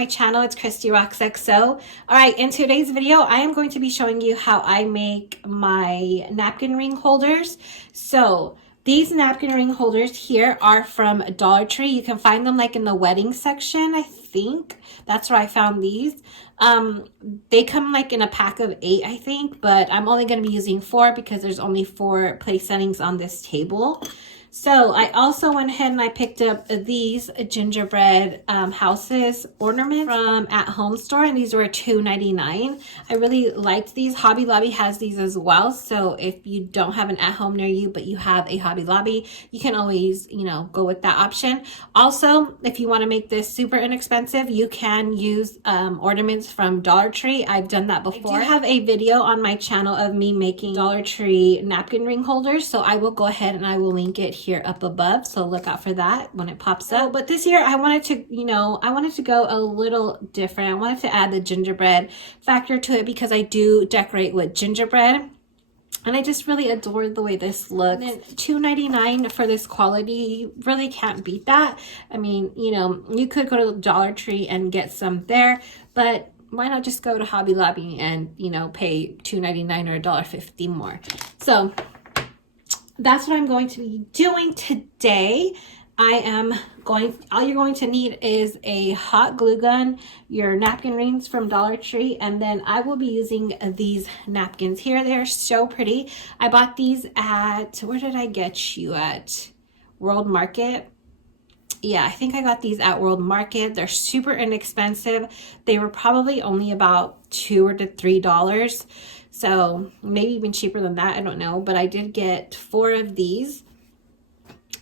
my channel. It's ChristyRocksXO. All right, in today's video, I am going to be showing you how I make my napkin ring holders. So these napkin ring holders here are from Dollar Tree. You can find them like in the wedding section, I think. That's where I found these. They come like in a pack of 8, I think, but I'm only going to be using 4 because there's only 4 place settings on this table. So I also went ahead and I picked up these gingerbread houses ornaments from At Home Store, and these were $2.99. I really liked these. Hobby Lobby has these as well. So if you don't have an At Home near you, but you have a Hobby Lobby, you can always, go with that option. Also, if you want to make this super inexpensive, you can use ornaments from Dollar Tree. I've done that before. I do have a video on my channel of me making Dollar Tree napkin ring holders, so I will go ahead and I will link it here up above, so look out for that when it pops up. But this year I wanted to go a little different. I wanted to add the gingerbread factor to it because I do decorate with gingerbread, and I just really adored the way this looks. $2.99 for this quality, you really can't beat that. I mean, you could go to Dollar Tree and get some there, but why not just go to Hobby Lobby and pay $2.99 or $1.50 more? So that's what I'm going to be doing today. All you're going to need is a hot glue gun, your napkin rings from Dollar Tree, and then I will be using these napkins here. They're so pretty. I bought these at, where did I get you at? World Market. Yeah, I think I got these at World Market. They're super inexpensive. They were probably only about $2 to $3. So maybe even cheaper than that, I don't know. But I did get 4 of these.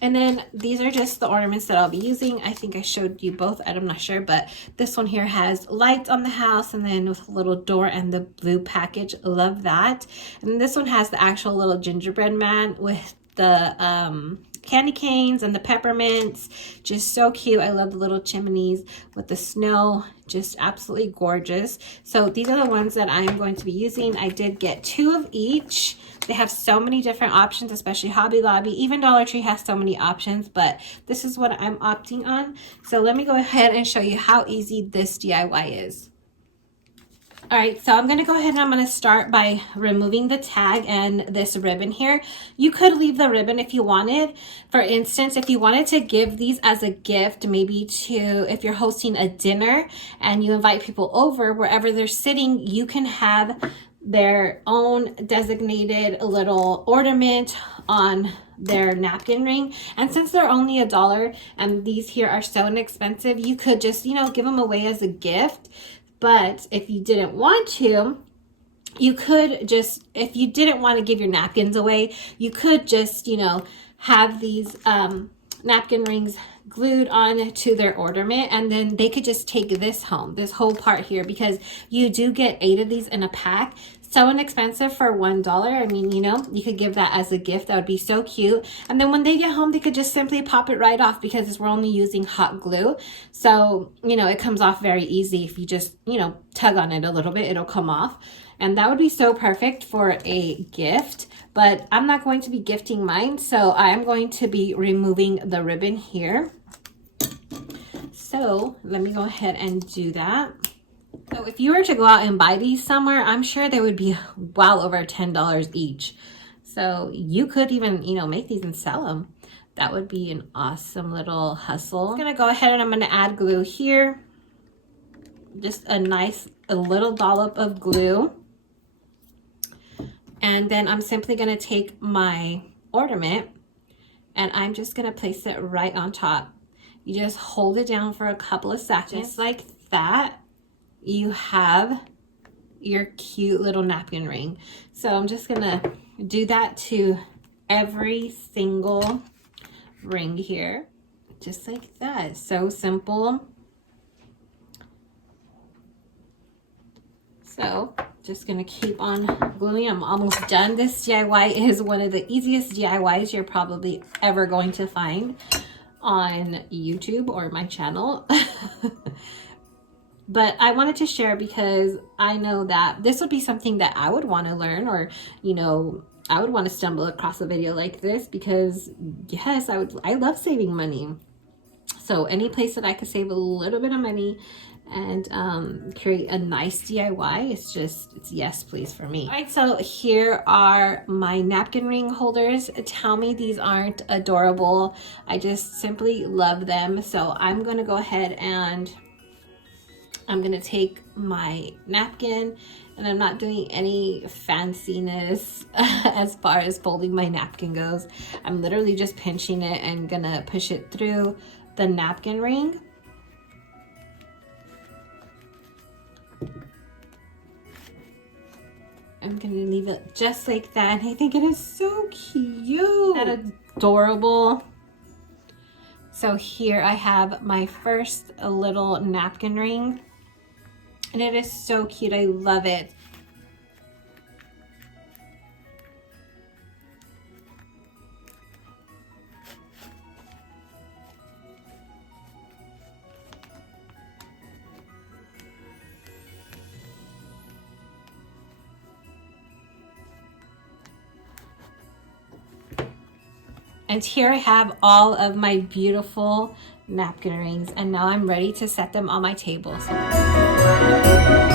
And then these are just the ornaments that I'll be using. I think I showed you both, I'm not sure. But this one here has lights on the house, and then with a little door and the blue package. Love that. And this one has the actual little gingerbread man with the candy canes and the peppermints. Just so cute. I love the little chimneys with the snow. Just absolutely gorgeous. So these are the ones that I'm going to be using. I did get 2 of each. They have so many different options, especially Hobby Lobby. Even Dollar Tree has so many options, but this is what I'm opting on. So let me go ahead and show you how easy this DIY is. All right, so I'm going to go ahead and I'm going to start by removing the tag and this ribbon here. You could leave the ribbon if you wanted. For instance, if you wanted to give these as a gift, maybe if you're hosting a dinner and you invite people over, wherever they're sitting, you can have their own designated little ornament on their napkin ring. And since they're only $1 and these here are so inexpensive, you could just, give them away as a gift. But if you didn't want to, you could just, if you didn't want to give your napkins away, you could just, have these napkin rings glued on to their ornament, and then they could just take this home, this whole part here, because you do get 8 of these in a pack. So inexpensive for $1. I mean, you could give that as a gift. That would be so cute. And then when they get home, they could just simply pop it right off because we're only using hot glue. So, it comes off very easy. If you just, tug on it a little bit, it'll come off. And that would be so perfect for a gift. But I'm not going to be gifting mine, so I'm going to be removing the ribbon here. So let me go ahead and do that. So if you were to go out and buy these somewhere, I'm sure they would be well over $10 each. So you could even, make these and sell them. That would be an awesome little hustle. I'm going to go ahead and I'm going to add glue here. Just a little dollop of glue. And then I'm simply going to take my ornament and I'm just going to place it right on top. You just hold it down for a couple of seconds. Just like that, you have your cute little napkin ring. So I'm just going to do that to every single ring here. Just like that. So simple. So just gonna keep on gluing. I'm almost done. This DIY is one of the easiest DIYs you're probably ever going to find on YouTube or my channel. But I wanted to share because I know that this would be something that I would want to learn, or I would want to stumble across a video like this because yes, I love saving money. So any place that I could save a little bit of money and create a nice DIY. It's yes please for me. All right, so here are my napkin ring holders. Tell me these aren't adorable. I just simply love them. So I'm gonna go ahead and I'm gonna take my napkin, and I'm not doing any fanciness as far as folding my napkin goes. I'm literally just pinching it and gonna push it through the napkin ring. I'm gonna leave it just like that. I think it is so cute. Isn't that adorable? So here I have my first little napkin ring, and it is so cute. I love it. And here I have all of my beautiful napkin rings, and now I'm ready to set them on my table. So